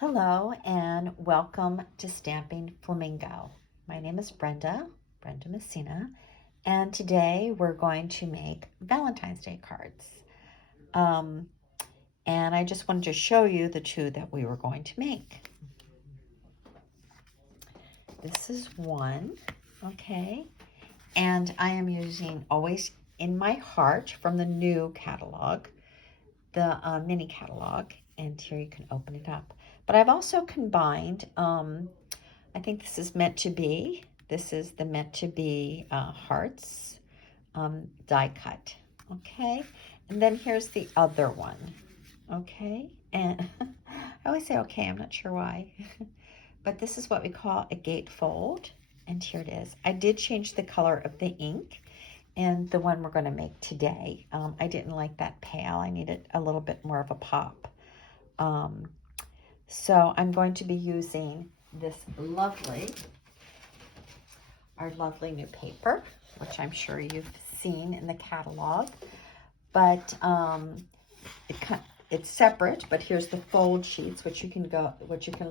Hello and welcome to Stamping Flamingo. My name is Brenda Messina, and today we're going to make Valentine's Day cards. And I just wanted to show you the two that we were going to make. This is one, okay, and I am using Always in My Heart from the new catalog, the mini catalog, and here you can open it up. But I've also combined, I think this is meant to be. This is the meant to be hearts die cut, okay? And then here's the other one, okay? And I always say okay, I'm not sure why. But this is what we call a gatefold, and here it is. I did change the color of the ink and the one we're going to make today. I didn't like that pale. I needed a little bit more of a pop. So I'm going to be using this our lovely new paper, which I'm sure you've seen in the catalog. But it's separate, but here's the fold sheets, which you can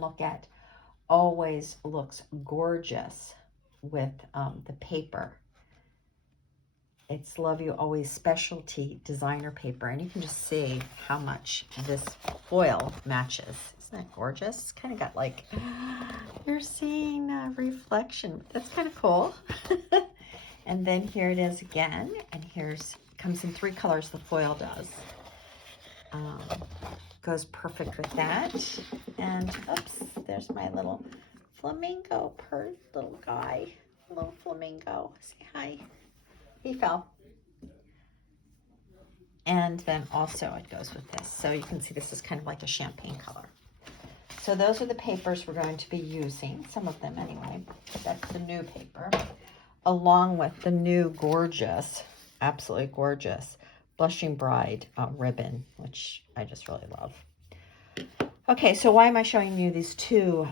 look at. Always looks gorgeous with the paper. It's Love You Always specialty designer paper, and you can just see how much this foil matches. Isn't that gorgeous? It's kind of got like, you're seeing a reflection. That's kind of cool. And then here it is again, and comes in 3 colors, the foil does. Goes perfect with that. And oops, there's my little flamingo little guy. Little flamingo. Say hi. He fell. And then also it goes with this. So you can see this is kind of like a champagne color. So those are the papers we're going to be using. Some of them anyway. That's the new paper. Along with the new gorgeous, absolutely gorgeous Blushing Bride ribbon, which I just really love. Okay, so why am I showing you these two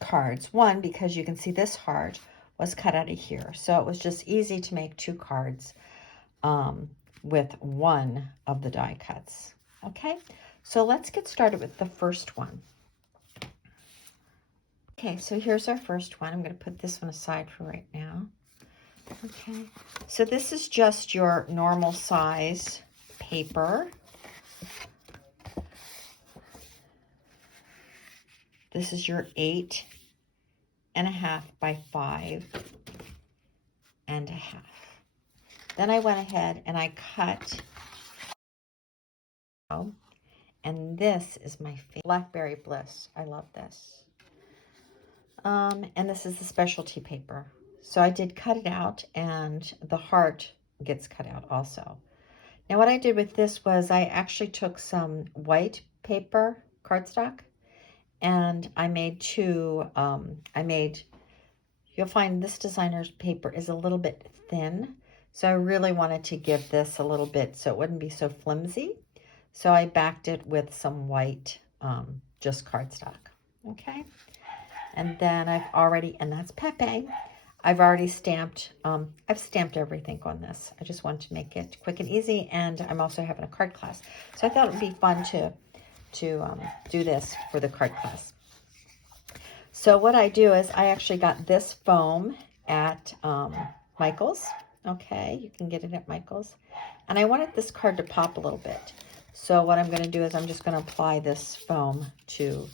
cards? One, because you can see this heart was cut out of here. So it was just easy to make 2 cards with one of the die cuts. Okay, so let's get started with the first one. Okay, so here's our first one. I'm going to put this one aside for right now. Okay, so this is just your normal size paper. This is your 8.5 by 5.5. Then I went ahead and I cut, and this is my favorite, Blackberry Bliss. I love this. And this is the specialty paper. So I did cut it out, and the heart gets cut out also. Now what I did with this was I actually took some white paper, cardstock, and I made 2, you'll find this designer's paper is a little bit thin. So I really wanted to give this a little bit so it wouldn't be so flimsy. So I backed it with some white, just cardstock, okay? And then and that's Pepe. I've already stamped, I've stamped everything on this. I just wanted to make it quick and easy, and I'm also having a card class. So I thought it would be fun to do this for the card class. So what I do is I actually got this foam at Michael's. Okay, you can get it at Michael's. And I wanted this card to pop a little bit. So what I'm going to do is I'm just going to apply this foam to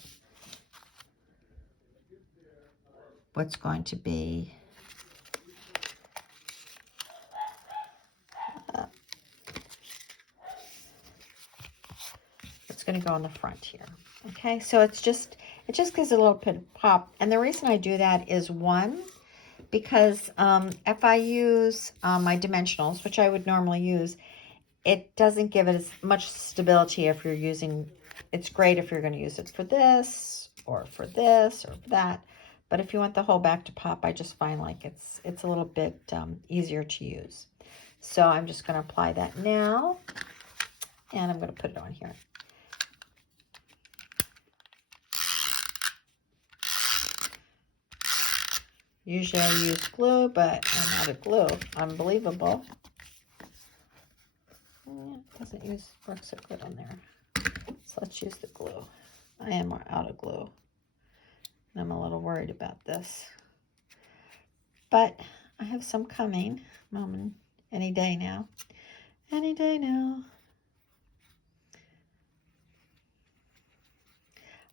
what's going to be going to go on the front here. Okay, so it just gives a little bit of pop. And the reason I do that is, one, because if I use my dimensionals, which I would normally use, it doesn't give it as much stability if you're using, it's great if you're going to use it for this or for this or for that. But if you want the whole back to pop, I just find like it's a little bit easier to use. So I'm just going to apply that now, and I'm going to put it on here. Usually I use glue, but I'm out of glue. Unbelievable. Yeah, it doesn't work so good on there. So let's use the glue. I am out of glue. I'm a little worried about this. But I have some coming. Any day now. Any day now.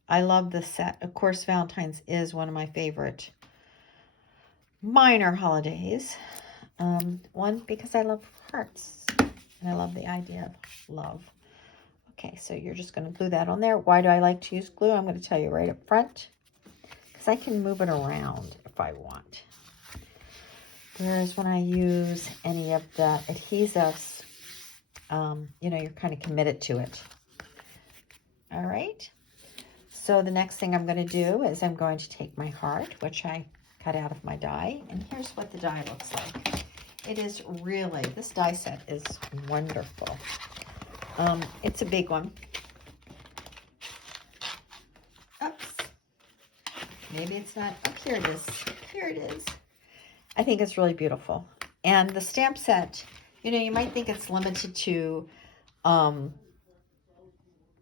I love this set. Of course, Valentine's is one of my favorite minor holidays. One, because I love hearts. And I love the idea of love. Okay, so you're just going to glue that on there. Why do I like to use glue? I'm going to tell you right up front. Because I can move it around if I want. Whereas when I use any of the adhesives, you know, you're kind of committed to it. All right. So the next thing I'm going to do is I'm going to take my heart, which I cut out of my die. And here's what the die looks like. It is really, this die set is wonderful. It's a big one. Oops. Maybe it's not. Oh, here it is. Here it is. I think it's really beautiful. And the stamp set, you know, you might think it's limited to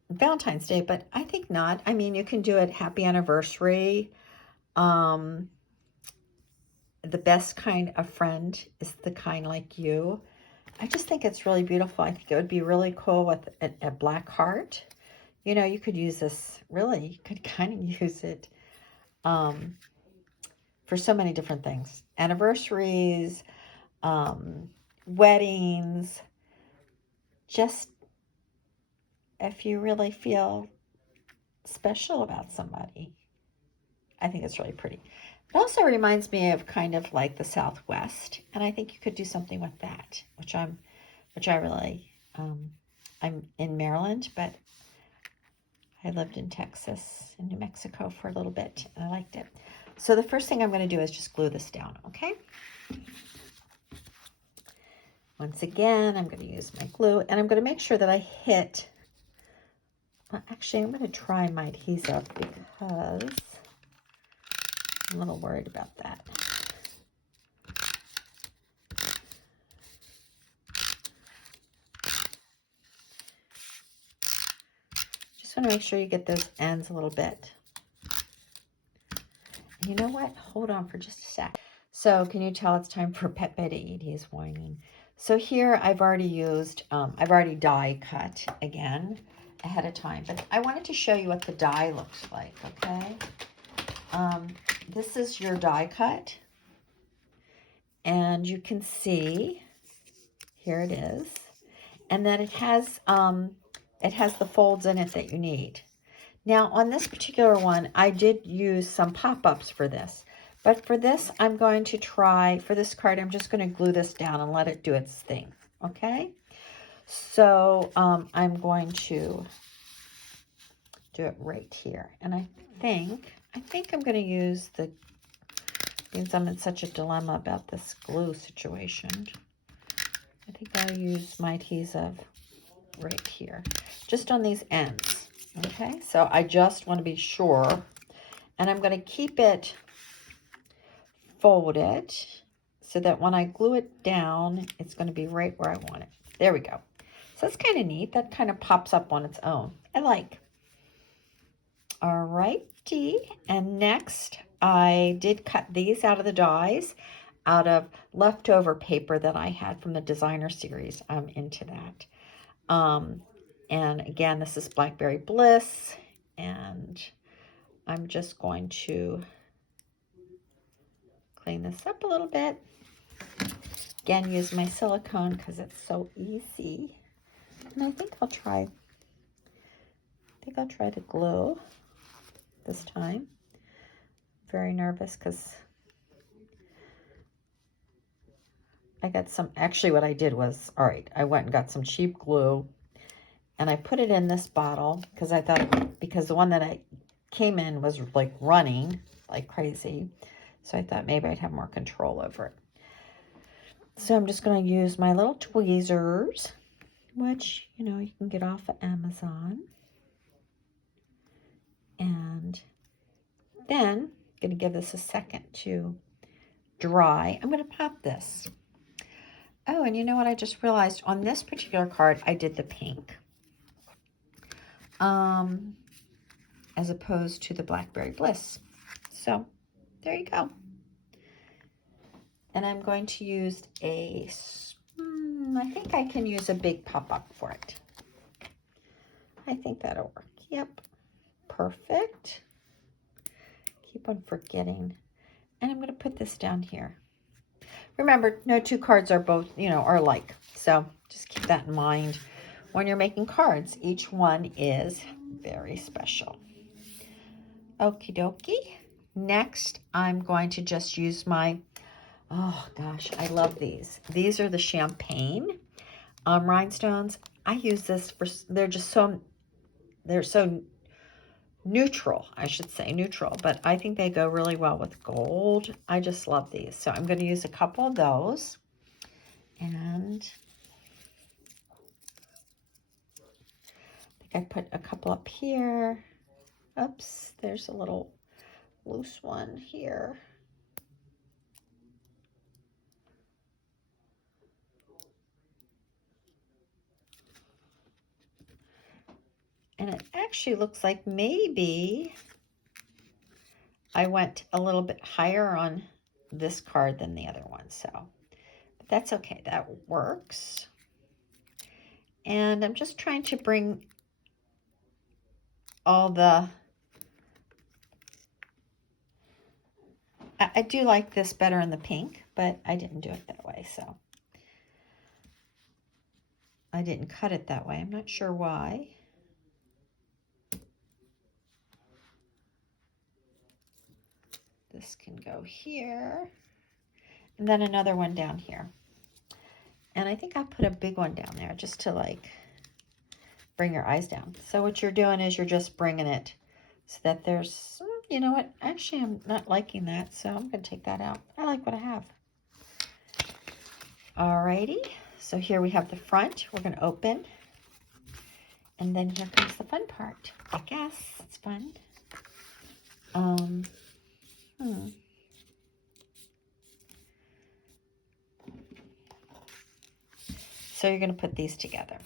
Valentine's Day, but I think not. I mean, you can do it happy anniversary. The best kind of friend is the kind like you. I just think it's really beautiful. I think it would be really cool with a black heart. You know, you could use this, really, you could kind of use it for so many different things. Anniversaries, weddings, just if you really feel special about somebody. I think it's really pretty. It also reminds me of kind of like the Southwest, and I think you could do something with that, which I really, I'm in Maryland, but I lived in Texas and New Mexico for a little bit, and I liked it. So the first thing I'm going to do is just glue this down, okay? Once again, I'm going to use my glue, and I'm going to make sure that I hit, well, actually, I'm going to try my adhesive because I'm a little worried about that. Just want to make sure you get those ends a little bit. And you know what? Hold on for just a sec. So can you tell it's time for Pepe to eat? He's whining. So here I've already used, I've already die cut again ahead of time. But I wanted to show you what the die looks like, okay? This is your die cut. And you can see, here it is. And then it has the folds in it that you need. Now on this particular one, I did use some pop-ups for this. But for this, I'm going to try, for this card, I'm just going to glue this down and let it do its thing, okay? So I'm going to do it right here. And I think I'm going to use since I'm in such a dilemma about this glue situation, I think I'll use my adhesive right here, just on these ends, okay? So I just want to be sure, and I'm going to keep it folded so that when I glue it down, it's going to be right where I want it. There we go. So that's kind of neat. That kind of pops up on its own. I like. All righty. And next, I did cut these out of the dies, out of leftover paper that I had from the designer series. I'm into that. And again, this is Blackberry Bliss, and I'm just going to clean this up a little bit. Again, use my silicone because it's so easy. And I think I'll try the glue this time. Very nervous because I got some, actually what I did was, all right, I went and got some cheap glue and I put it in this bottle because I thought, because the one that I came in was like running like crazy. So I thought maybe I'd have more control over it. So I'm just going to use my little tweezers, which, you know, you can get off of Amazon. And then I'm going to give this a second to dry. I'm going to pop this. Oh, and you know what? I just realized on this particular card, I did the pink. And as opposed to the Blackberry Bliss. So there you go. And I'm going to use I think I can use a big pop-up for it. I think that'll work. Yep, perfect. Keep on forgetting. And I'm going to put this down here. Remember, no two cards are both, are alike. So just keep that in mind when you're making cards. Each one is very special. Okie dokie. Next, I'm going to just use my, oh gosh, I love these. These are the Champagne rhinestones. I use this for, they're so neutral, I should say, neutral, but I think they go really well with gold. I just love these. So I'm going to use a couple of those. And I think I put a couple up here. Oops, there's a little loose one here. And it actually looks like maybe I went a little bit higher on this card than the other one. So, but that's okay. That works. And I'm just trying to bring all the, I do like this better in the pink, but I didn't do it that way. So I didn't cut it that way. I'm not sure why. This can go here. And then another one down here. And I think I'll put a big one down there just to like bring your eyes down. So what you're doing is you're just bringing it so that there's, you know what? Actually, I'm not liking that. So I'm going to take that out. I like what I have. Alrighty. So here we have the front. We're going to open. And then here comes the fun part. I guess it's fun. So you're going to put these together.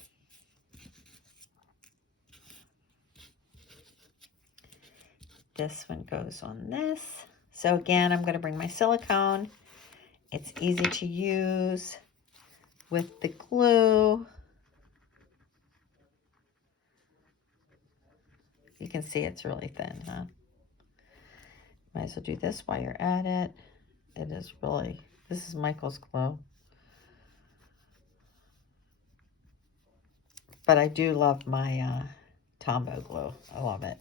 This one goes on this. So again, I'm going to bring my silicone. It's easy to use with the glue. You can see it's really thin, huh? Might as well do this while you're at it. It is really, this is Michael's glue. But I do love my Tombow glue. I love it.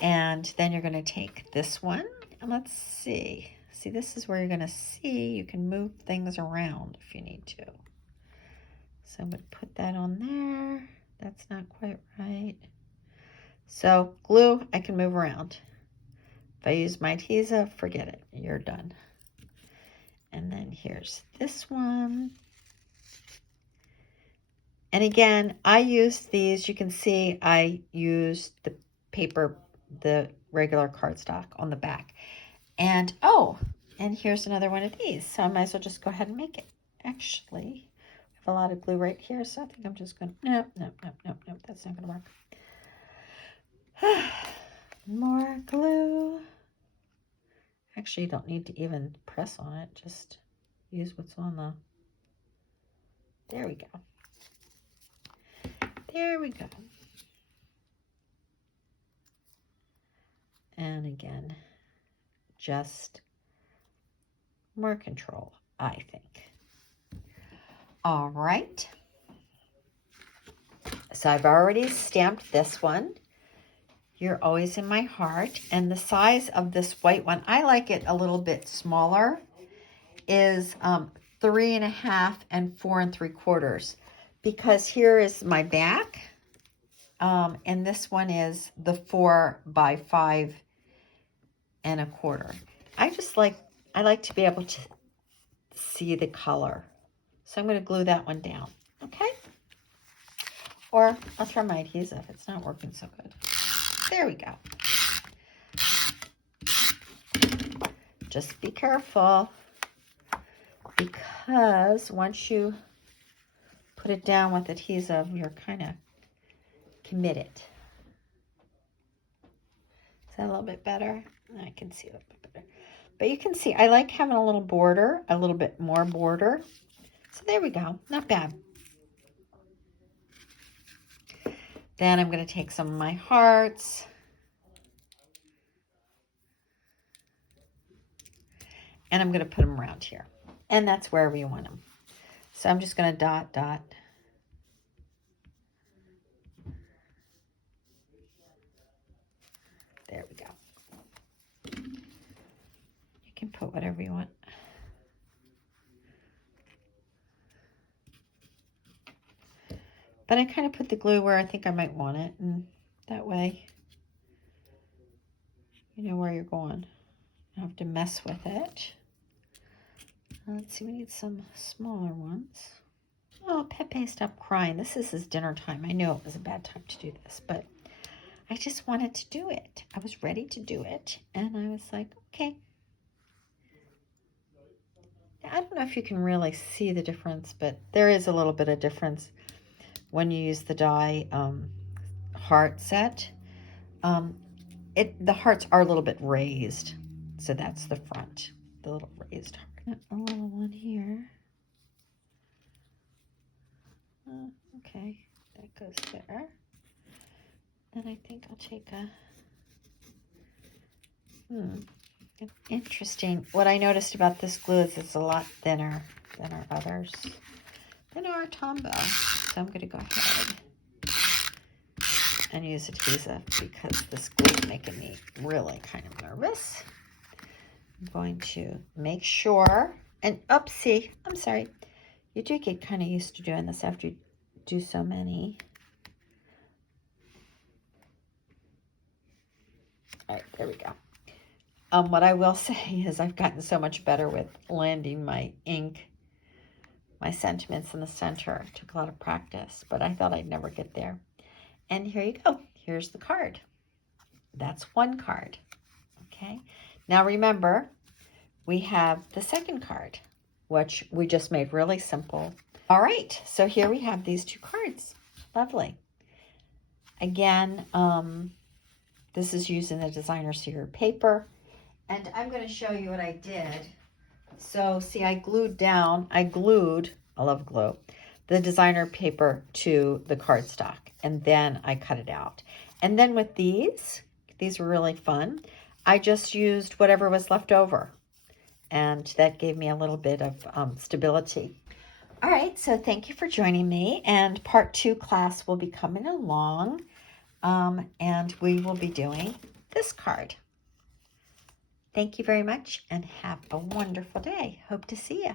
And then you're going to take this one. And let's see. See, this is where you're going to see. You can move things around if you need to. So I'm going to put that on there. That's not quite right. So glue, I can move around. If I use my adhesive, forget it. You're done. And then here's this one. And again, I used these. You can see I used the paper, the regular cardstock on the back. And, oh, and here's another one of these. So I might as well just go ahead and make it. Actually, I have a lot of glue right here, so I think I'm just going to, nope, that's not going to work. More glue. Actually, you don't need to even press on it. Just use what's on the, there we go. There we go. And again, just more control, I think. All right. So I've already stamped this one. You're always in my heart. And the size of this white one, I like it a little bit smaller, is 3.5 and 4 3/4. Because here is my back, and this one is the 4 by 5 1/4. I like to be able to see the color. So I'm going to glue that one down, okay? Or I'll try my adhesive. It's not working so good. There we go. Just be careful, because once you put it down with adhesive, you're kind of committed. Is that a little bit better? I can see a little bit better. But you can see, I like having a little border, a little bit more border. So there we go. Not bad. Then I'm going to take some of my hearts. And I'm going to put them around here. And that's wherever you want them. So I'm just going to dot, dot. There we go. You can put whatever you want. But I kind of put the glue where I think I might want it. And that way, you know where you're going. You don't have to mess with it. Let's see, we need some smaller ones. Oh, Pepe, stop crying. This is his dinner time. I knew it was a bad time to do this, but I just wanted to do it. I was ready to do it, and I was like, okay. I don't know if you can really see the difference, but there is a little bit of difference when you use the die heart set. The hearts are a little bit raised, so that's the front, the little raised heart. A little one here. Okay, that goes there. Then I think I'll take a, interesting. What I noticed about this glue is it's a lot thinner than our others, than our Tombow. So I'm going to go ahead and use adhesive because this glue is making me really kind of nervous. I'm going to make sure, and oopsie, I'm sorry. You do get kind of used to doing this after you do so many. All right, there we go. What I will say is I've gotten so much better with landing my ink, my sentiments in the center. It took a lot of practice, but I thought I'd never get there. And here you go. Here's the card. That's one card. Okay. Now remember, we have the second card, which we just made really simple. All right. So here we have these two cards. Lovely. Again, this is using the designer series paper. And I'm going to show you what I did. So see, I glued, I love glue, the designer paper to the cardstock. And then I cut it out. And then with these were really fun. I just used whatever was left over. And that gave me a little bit of stability. All right, so thank you for joining me. And part 2 class will be coming along. And we will be doing this card. Thank you very much and have a wonderful day. Hope to see you.